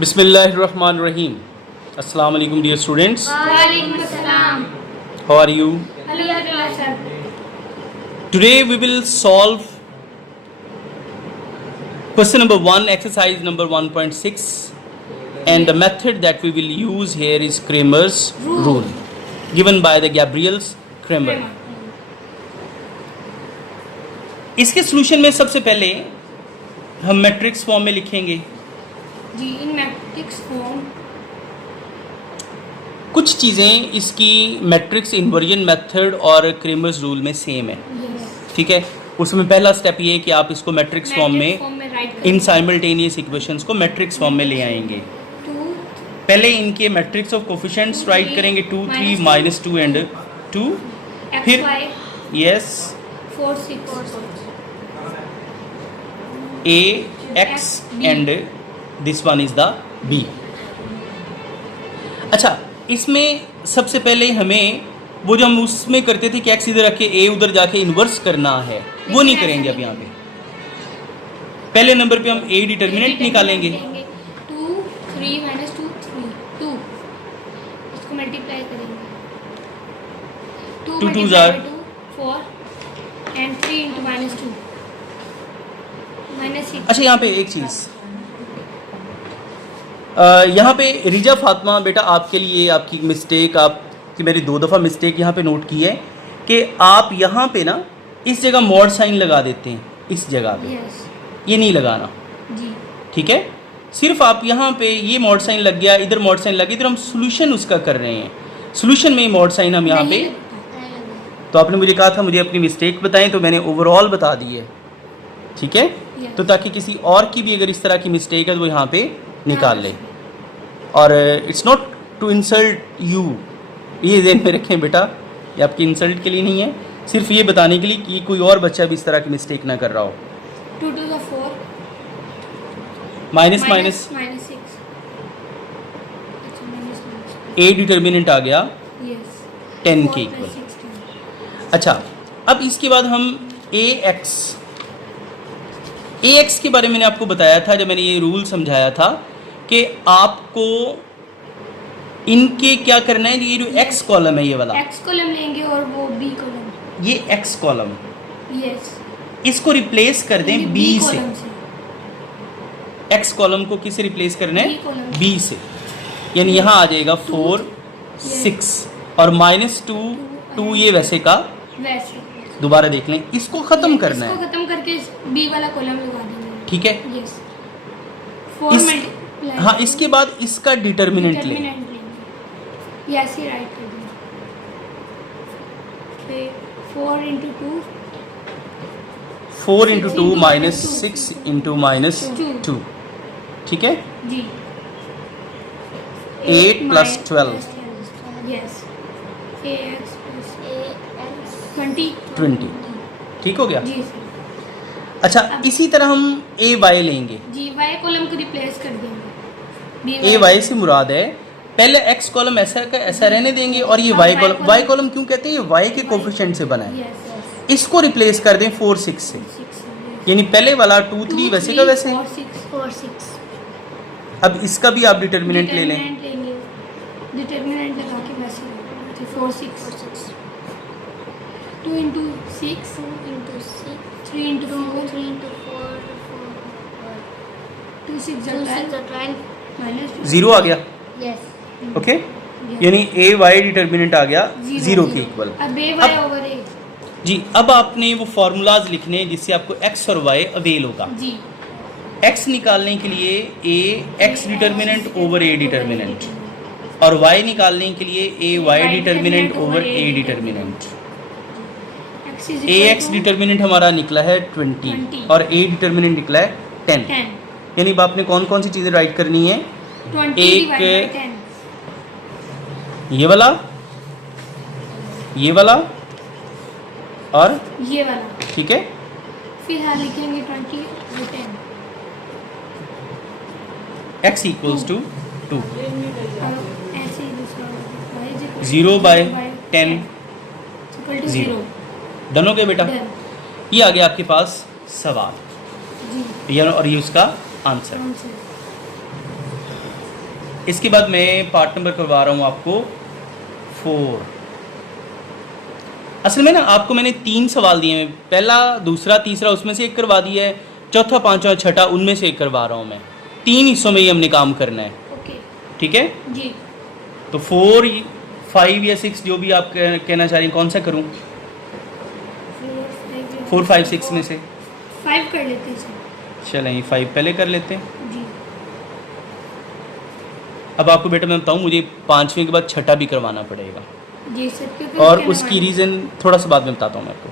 Bismillahirrahmanirrahim. Assalamu alaikum dear students. Walaikum assalam. How are you? Alhamdulillah sir. Today we will solve question number 1, exercise number 1.6, and the method that we will use here is Cramer's rule given by the Gabriel's Kramer. इसके solution में सबसे पहले हम matrix form में लिखेंगे जी, in matrix form कुछ चीज़ें इसकी मैट्रिक्स इन्वर्जन मेथड और क्रेमर्स रूल में सेम है. ठीक है, उसमें पहला स्टेप ये है कि आप इसको मैट्रिक्स फॉर्म में इन साइमल्टेनियस इक्वेशंस को मैट्रिक्स फॉर्म में ले आएंगे. पहले इनके मैट्रिक्स ऑफ कोफिशिएंट्स राइट करेंगे 2 3 -2 एंड 2. फिर yes 4 6 a x and this one is the b. अच्छा, इसमें सबसे पहले हमें वो जो हम उसमें करते थे कि x इधर रख के a उधर जाके इन्वर्स करना है, वो नहीं करेंगे. अब यहाँ पे पहले नंबर पे हम a डिटर्मिनेंट निकालेंगे. 2 3 -2 3 2 इसको मल्टीप्लाई करेंगे. 2 2 are 4 एंड 3 into -2 -6. अच्छा, यहाँ पे एक चीज़, यहाँ पे रिजा फातिमा बेटा, आपके लिए आपकी मिस्टेक, आपकी मेरी 2 दफ़ा मिस्टेक यहाँ पे नोट की है कि आप यहाँ पे ना इस जगह मॉड साइन लगा देते हैं, इस जगह पे ये नहीं लगाना. जी ठीक है, सिर्फ आप यहाँ पे ये मॉड साइन लग गया, इधर मॉड साइन लग गया, इधर हम सोल्यूशन उसका कर रहे हैं. सोल्यूशन में मॉड साइन हम यहाँ पे, तो आपने मुझे कहा था मुझे अपनी मिस्टेक बताएं, तो मैंने ओवरऑल बता दी है. ठीक है, तो ताकि किसी और की भी अगर इस तरह की मिस्टेक है तो वो यहाँ पे निकाल ले. और it's not to insult you, ये ध्यान में रखें बेटा, ये आपकी इंसल्ट के लिए नहीं है, सिर्फ ये बताने के लिए कि कोई और बच्चा भी इस तरह की मिस्टेक ना कर रहा हो. 2 to the 4 minus -6 a determinant आ गया यस 10 के इक्वल. अच्छा, अब इसके बाद हम ax के बारे में मैंने आपको बताया था जब मैंने ये रूल समझाया था कि आपको इनके क्या करना है. ये जो x कॉलम है, ये वाला x कॉलम लेंगे और वो b कॉलम, ये x कॉलम, यस इसको रिप्लेस कर दें b से. कॉलम x कॉलम को किससे रिप्लेस करना है? B column. b से. यानी यहाँ आ जाएगा 4 6 और -2 ये वैसे का वैसे. दोबारा देख लें, इसको ख़त्म करना इसको है. खत्म करके b वाला कॉलम लगा देंगे. ठीक है, यस 4 इस, मल्टीप्लाई, हाँ, इसके बाद इसका डिटर्मिनेंट लें. लेंगे, यस ही राइट कर देंगे. फिर 4 into 2 4 into 2 -6 into -2. ठीक है, जी 8 plus 12 यस ax plus 20 ठीक हो गया. जी सर. अच्छा, इसी तरह हम ए वाई लेंगे. जी y कॉलम को रिप्लेस कर देंगे. ए वाई से मुराद है पहले एक्स कॉलम ऐसा का ऐसा रहने देंगे और ये वाई कॉलम. वाई कॉलम क्यों कहते हैं? ये वाई के कोफिशिएंट से बना है. यस इसको रिप्लेस कर दें 4 6 से, 6 यानी पहले वाला 2 3 वैसे का वैसे. 4 6 अब इसका भी आप डिटर्मिनेंट ले लें. डिटर्मिनेंट लगा के वैसे 4 6 2 into 6 3 into 4 2 6 12 minus 0 आ गया. ओके, यानी ए वाई डिटर्मिनेंट आ गया 0 के इक्वल. अब a y over a. जी, अब आपने वो फार्मूलाज लिखने हैं जिससे आपको x और y अवेल होगा. जी x निकालने के लिए a x determinant over a determinant और y निकालने के लिए a y determinant over a determinant. a x determinant हमारा निकला है 20 और a डिटर्मिनेंट निकला है 10. यानी अब आपने कौन कौन सी चीज़ें राइट करनी है? 20 एक divided by 10. ये वाला और ये वाला. ठीक है, फिर लिखेंगे 20 by 10 x equals to 2. और ऐसे ही दूसरा y is equal to 0 by 10 equal to 0. 0. Done हो गया बेटा. Done. ये आ गया आपके पास सवाल, जी और ये उसका आंसर. आंसर. इसके बाद मैं पार्ट नंबर करवा रहा हूँ आपको 4। असल में ना आपको मैंने 3 सवाल दिए हैं, पहला दूसरा तीसरा उसमें से एक करवा दिया है, चौथा पांचवा छठा उनमें से एक करवा रहा हूँ मैं। 3 हिस्सों में ही हमने काम करना है, ओके ठीक है। जी। तो 4, 5 या 6 जो भी आप कहना चाह रही हैं, कौन सा करूँ? 4, 5, 6 में से 5 कर लेते हैं सर। चलें 5 पहले कर लेते हैं। जी अब आपको बेटा मैं बताऊँ, मुझे 5वें के बाद छठा भी करवाना पड़ेगा, जी सर, क्योंकि और उसके उसकी अलावा- रीज़न थोड़ा सा बाद में बताता हूँ मैं आपको।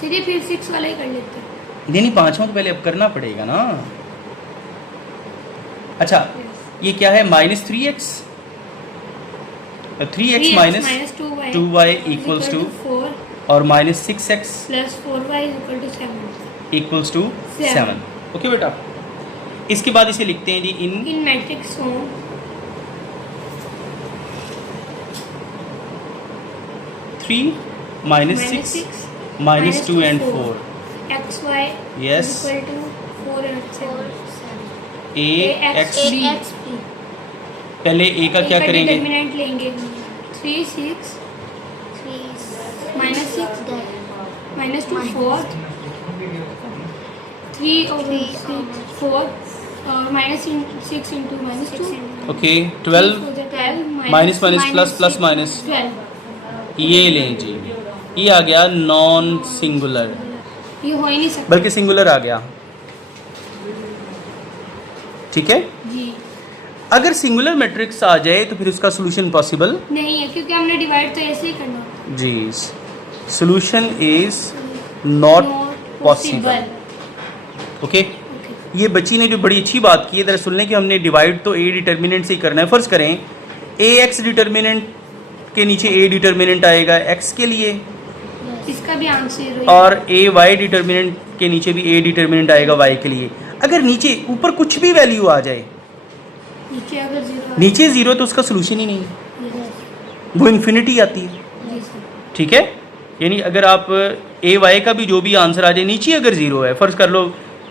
सीधे फिर 6 वाला ही कर लेते हैं। नहीं 5वां तो पहले अब करना पड़ेगा ना। अच्छा ये क्या है? -3x, 3x minus 2y equals to 4 और -6x plus 4y equal to 7 equals to 7। Okay बेटा, इसके बाद इसे लिखते हैं जी in matrix form. 3 -6 -2 and 4 x y Yes. Equal to 4 and 7 ax। AX पहले a का क्या करेंगे? डिटरमिनेंट लेंगे 3 6 minus 6 minus 2 4 3 over 6 4 minus 6 into minus 2 okay 12 minus plus plus minus 12 ये लें जी, ये आ गया नॉन सिंगुलर, ये हो ही नहीं सकता बल्कि सिंगुलर आ गया, ठीक है। जी। अगर सिंगुलर मैट्रिक्स आ जाए तो फिर उसका सोल्यूशन पॉसिबल नहीं है, क्योंकि हमने डिवाइड तो ऐसे ही करना होता जी, solution is not possible. Okay, ये बच्ची ने जो बड़ी अच्छी बात की है, दरअसल सुनने कि हमने डिवाइड तो ए डिटर्मिनेंट से ही करना है। फर्ज करें ए एक्स डिटर्मिनेंट के नीचे ए डिटर्मिनेंट आएगा एक्स के लिए, इसका भी आंसर और ए वाई डिटर्मिनेंट के नीचे भी ए डिटर्मिनेंट आएगा वाई के लिए। अगर नीचे ऊपर कुछ भी वैल्यू आ जाए, नीचे अगर 0 नीचे ज़ीरो, तो उसका सोल्यूशन ही नहीं है, वो इन्फिनिटी आती है, जी सर। ठीक है। यानी अगर आप ए वाई का भी जो भी आंसर आ जाए, नीचे अगर ज़ीरो है, फ़र्ज़ कर लो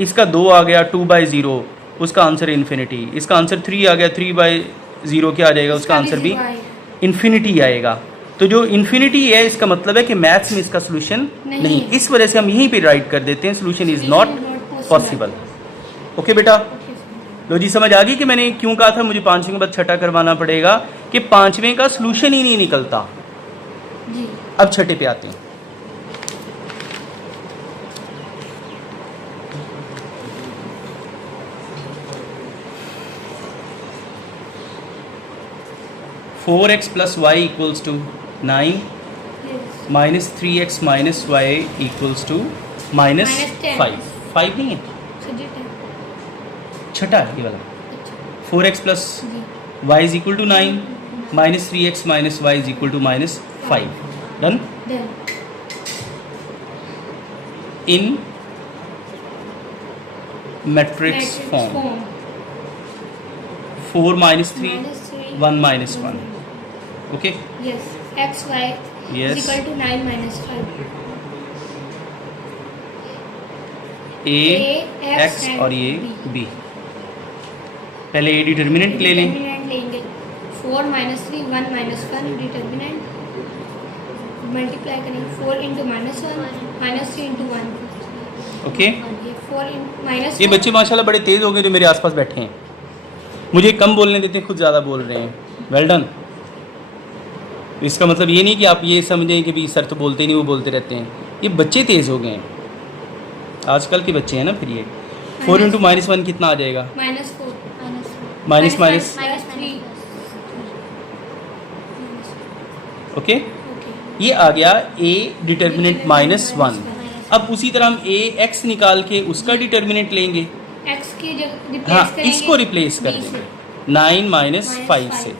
इसका 2 आ गया 2/0, उसका आंसर इन्फिनिटी, इसका आंसर 3 आ गया 3/0 क्या आ जाएगा, उसका आंसर भी इन्फिनिटी आएगा। तो जो इन्फिनिटी है इसका मतलब है कि मैथ्स में इसका सोल्यूशन नहीं, इस वजह से हम यहीं पे राइट कर देते हैं solution is not possible. Okay बेटा, लो जी समझ आ गई कि मैंने क्यों कहा था मुझे 5वें के बाद छठा करवाना पड़ेगा, कि 5वें का सोल्यूशन ही नहीं निकलता। जी। अब छठे पे आते हैं। Four x plus y equals to 9 -3x minus y equals to -5। 5 नहीं है, छठा है ये वाला। 4x plus y is equal to 9 -3x minus y is equal to -5। Done. In matrix form 4 -3 1 -1। Okay, Yes, x y Yes. is equal to 9 minus 5. A x और ये B. पहले ए determinant ले लें। डिटर्मिनेंट लेंगे 4 minus 3 1 minus 1 डिटर्मिनेंट मल्टीप्लाई करेंगे 4 into -1 -3 into 1। Okay, ये 4 into minus ये बच्चे माशाल्लाह बड़े तेज़ हो गए जो मेरे आसपास बैठे हैं, मुझे कम बोलने देते हैं, खुद ज़्यादा बोल रहे हैं। Well done. इसका मतलब ये नहीं कि आप ये समझें कि भी सर तो बोलते नहीं, वो बोलते रहते हैं। ये बच्चे तेज़ हो गए हैं, आजकल के बच्चे हैं ना। फिर ये 4 into -1 कितना आ जाएगा? -4 माइनस माइनस। -3। ओके, ओके, ये आ गया ए डिटर्मिनेंट -1। अब उसी तरह हम ए एक्स निकाल के उसका डिटर्मिनेंट लेंगे। x की जगह रिप्लेस हाँ, करेंगे इसको रिप्लेस कर b से। देंगे 9 -5 से,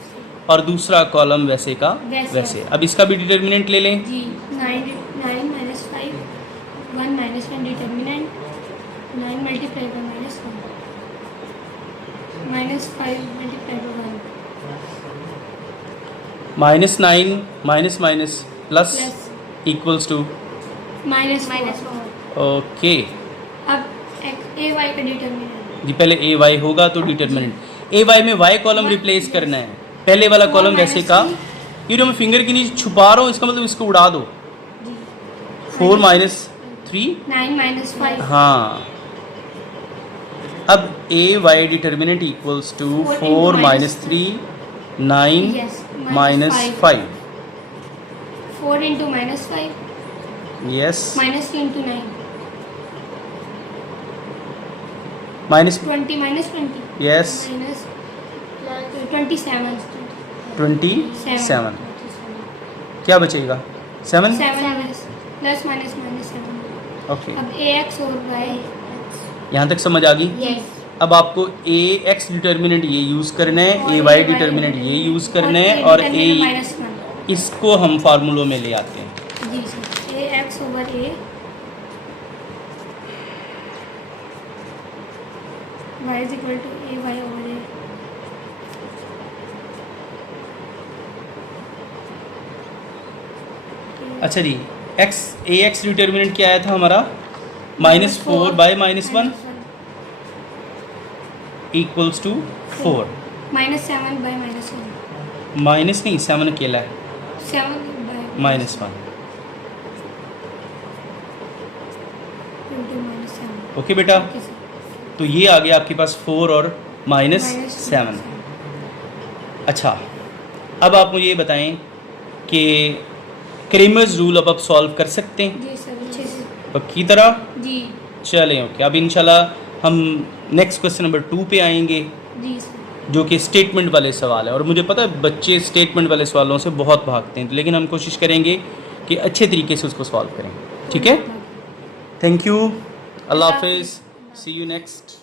और दूसरा कॉलम वैसे का वैसे। अब इसका भी डिटर्मिनेंट ले लें। जी 9 minus 5 1 minus 1 determinant 9 multiply by -1 -5 multiply by 1 -9 minus minus plus plus equals to -4। Okay अब a y का डिटर्मिनेंट जी, पहले ए वाई होगा तो डिटर्मिनेंट ए वाई में वाई कॉलम रिप्लेस करना है, पहले वाला कॉलम वैसे का। ये जो मैं फिंगर के नीचे छुपा रहा हूँ इसका मतलब इसको उड़ा दो। 4 माइनस 3 9 माइनस 5 हाँ, अब a y determinant equals to 4 minus 3 9 Yes, minus 5। 4 into minus 5 yes, minus 3 into 9 minus 20 minus 20 yes minus 27 27। क्या बचेगा? 7। 7 plus minus minus 7। ओके, अब ax और y यहाँ तक समझ आ गई? yes अब आपको ए एक्स डिटर्मिनेंट ये यूज़ करना है, ए वाई डिटर्मिनेंट ये यूज़ करना है, और ए माइनस 1 इसको हम फार्मूलों में ले आते हैं। जी sir ax over a y is equal to a y over a अच्छा जी, एक्स ए एक्स डिटर्मिनेंट क्या आया था हमारा? -4 by -1 equals to 4। -7 by -1 minus नहीं, 7 अकेला है, 7 by -1 into -7 ओके बेटा। okay sir तो ये आ गया आपके पास 4 और -7। अच्छा, अब आप मुझे ये बताएं कि क्रेमर्स रूल अब आप सॉल्व कर सकते हैं जी सर अच्छे से पक्की तरह? जी चलें ओके, अब इंशाल्लाह हम नेक्स्ट क्वेश्चन नंबर 2 पे आएंगे, जी सर जो कि स्टेटमेंट वाले सवाल है। और मुझे पता है बच्चे स्टेटमेंट वाले सवालों से बहुत भागते हैं, लेकिन हम कोशिश करेंगे कि अच्छे तरीके से उसको सॉल्व करें। ठीक है, थैंक यू, अल्लाह हाफिज़, सी यू नेक्स्ट।